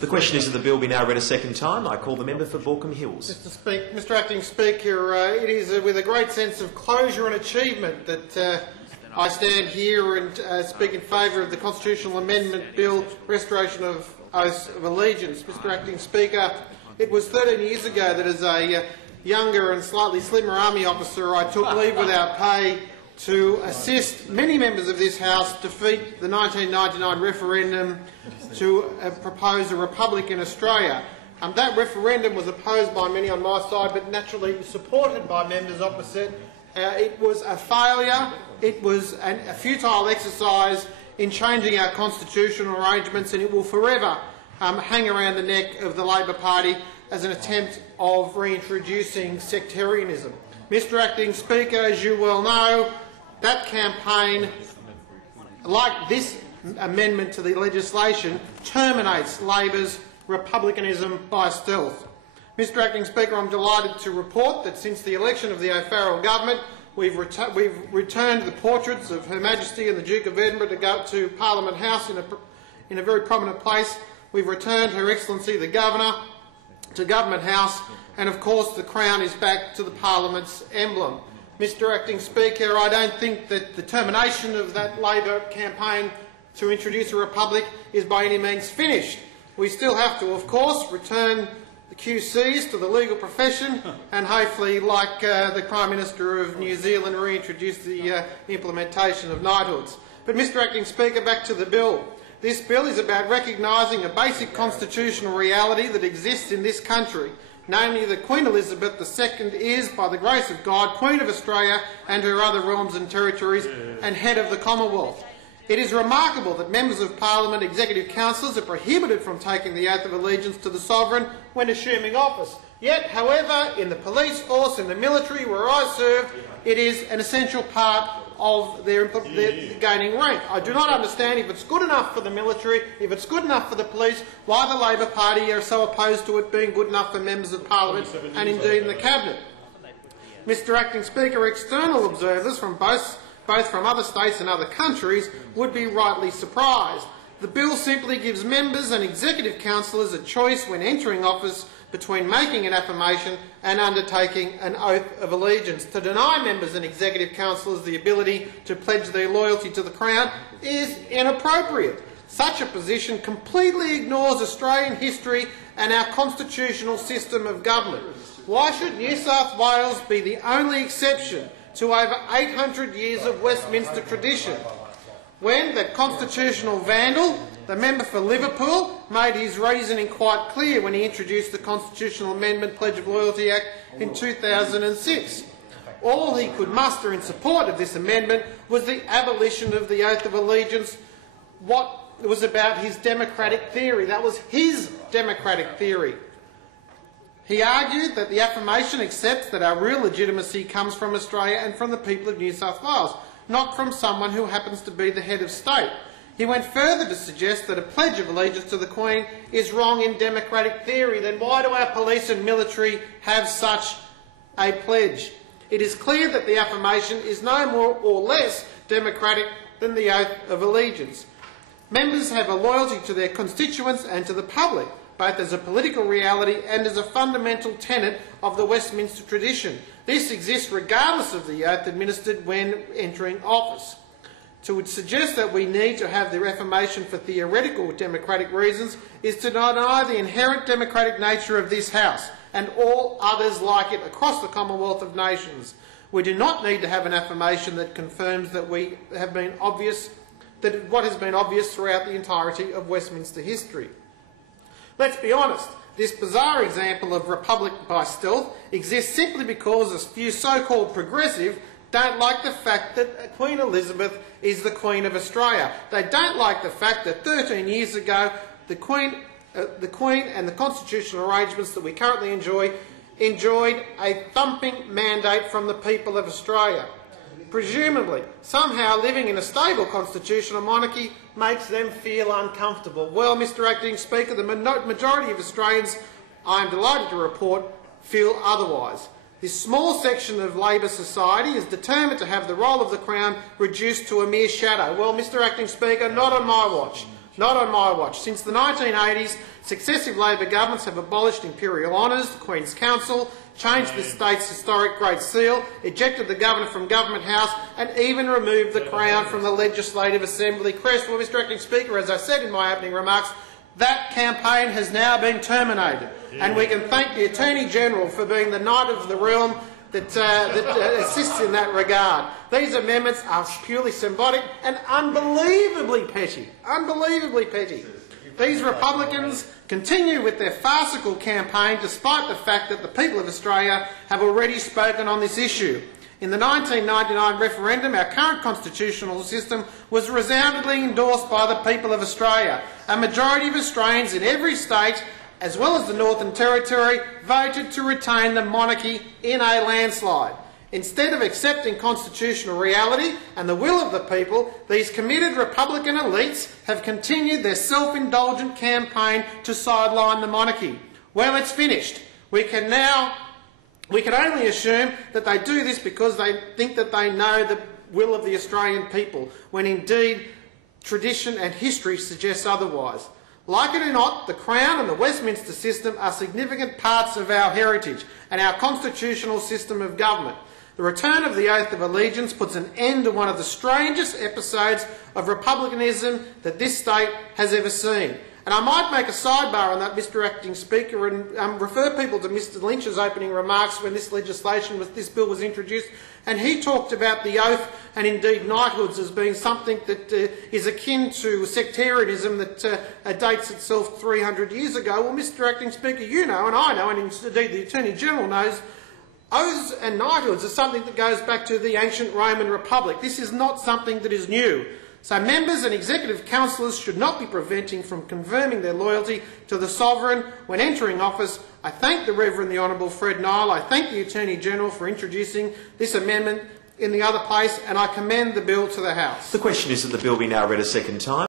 The question is that the bill be now read a second time. I call the member for Baulkham Hills. Mr Acting Speaker, it is with a great sense of closure and achievement that I stand here and speak in favour of the Constitutional Amendment Bill, Restoration of Oaths of Allegiance. Mr Acting Speaker, it was 13 years ago that as a younger and slightly slimmer army officer I took leave without pay to assist many members of this House defeat the 1999 referendum to propose a republic in Australia. That referendum was opposed by many on my side, but naturally supported by members opposite. It was a failure. It was a futile exercise in changing our constitutional arrangements, and it will forever hang around the neck of the Labor Party as an attempt of reintroducing sectarianism. Mr Acting Speaker, as you well know, that campaign, like this amendment to the legislation, terminates Labor's republicanism by stealth. Mr Acting Speaker, I'm delighted to report that since the election of the O'Farrell government, we've returned the portraits of Her Majesty and the Duke of Edinburgh to go to Parliament House in a very prominent place. We've returned Her Excellency the Governor to Government House, and of course the Crown is back to the Parliament's emblem. Mr Acting Speaker, I don't think that the termination of that Labor campaign to introduce a republic is by any means finished. We still have to, of course, return the QCs to the legal profession and hopefully, like the Prime Minister of New Zealand, reintroduce the implementation of knighthoods. But Mr Acting Speaker, back to the bill. This bill is about recognising a basic constitutional reality that exists in this country, namely that Queen Elizabeth II is, by the grace of God, Queen of Australia and her other realms and territories and head of the Commonwealth. It is remarkable that members of Parliament, executive councillors, are prohibited from taking the oath of allegiance to the sovereign when assuming office. Yet, however, in the police force, in the military where I served, it is an essential part of their gaining rank. I do not understand, if it's good enough for the military, if it's good enough for the police, why the Labor Party are so opposed to it being good enough for members of Parliament and indeed in the Cabinet. Mr Acting Speaker, external observers from both from other states and other countries would be rightly surprised. The bill simply gives members and executive councillors a choice when entering office between making an affirmation and undertaking an oath of allegiance. To deny members and executive councillors the ability to pledge their loyalty to the Crown is inappropriate. Such a position completely ignores Australian history and our constitutional system of government. Why should New South Wales be the only exception to over 800 years of Westminster tradition? When the constitutional vandal, the member for Liverpool, made his reasoning quite clear when he introduced the Constitutional Amendment Pledge of Loyalty Act in 2006. All he could muster in support of this amendment was the abolition of the Oath of Allegiance. What it was about his democratic theory. That was his democratic theory. He argued that the affirmation accepts that our real legitimacy comes from Australia and from the people of New South Wales, not from someone who happens to be the head of state. He went further to suggest that a pledge of allegiance to the Queen is wrong in democratic theory. Then why do our police and military have such a pledge? It is clear that the affirmation is no more or less democratic than the oath of allegiance. Members have a loyalty to their constituents and to the public, both as a political reality and as a fundamental tenet of the Westminster tradition. This exists regardless of the oath administered when entering office. To suggest that we need to have the reformation for theoretical democratic reasons is to deny the inherent democratic nature of this House and all others like it across the Commonwealth of Nations. We do not need to have an affirmation that confirms that what has been obvious throughout the entirety of Westminster history. Let's be honest, this bizarre example of republic by stealth exists simply because a few so-called progressive don't like the fact that Queen Elizabeth is the Queen of Australia. They don't like the fact that 13 years ago the Queen and the constitutional arrangements that we currently enjoyed a thumping mandate from the people of Australia. Presumably, somehow living in a stable constitutional monarchy makes them feel uncomfortable. Well, Mr Acting Speaker, the majority of Australians, I am delighted to report, feel otherwise. This small section of Labor society is determined to have the role of the Crown reduced to a mere shadow. Well, Mr Acting Speaker, not on my watch. Not on my watch. Since the 1980s, successive Labor governments have abolished imperial honours, the Queen's Council, changed the state's historic Great Seal, ejected the Governor from Government House and even removed the Crown from the Legislative Assembly crest. Well, Mr Acting Speaker, as I said in my opening remarks, that campaign has now been terminated, and we can thank the Attorney-General for being the knight of the realm that assists in that regard. These amendments are purely symbolic and unbelievably petty. Unbelievably petty. These Republicans continue with their farcical campaign despite the fact that the people of Australia have already spoken on this issue. In the 1999 referendum, our current constitutional system was resoundingly endorsed by the people of Australia. A majority of Australians in every state, as well as the Northern Territory, voted to retain the monarchy in a landslide. Instead of accepting constitutional reality and the will of the people, these committed Republican elites have continued their self-indulgent campaign to sideline the monarchy. Well, it's finished. We can only assume that they do this because they think that they know the will of the Australian people, when indeed tradition and history suggests otherwise. Like it or not, the Crown and the Westminster system are significant parts of our heritage and our constitutional system of government. The return of the Oath of Allegiance puts an end to one of the strangest episodes of republicanism that this state has ever seen. And I might make a sidebar on that, Mr Acting Speaker, and refer people to Mr Lynch's opening remarks when this bill was introduced, and he talked about the oath and indeed knighthoods as being something that is akin to sectarianism that dates itself 300 years ago. Well, Mr Acting Speaker, you know, and I know, and indeed the Attorney-General knows, oaths and knighthoods are something that goes back to the ancient Roman Republic. This is not something that is new. So members and executive councillors should not be preventing from confirming their loyalty to the Sovereign when entering office. I thank the Reverend the Honourable Fred Nile. I thank the Attorney-General for introducing this amendment in the other place, and I commend the bill to the House. The question is that the bill be now read a second time.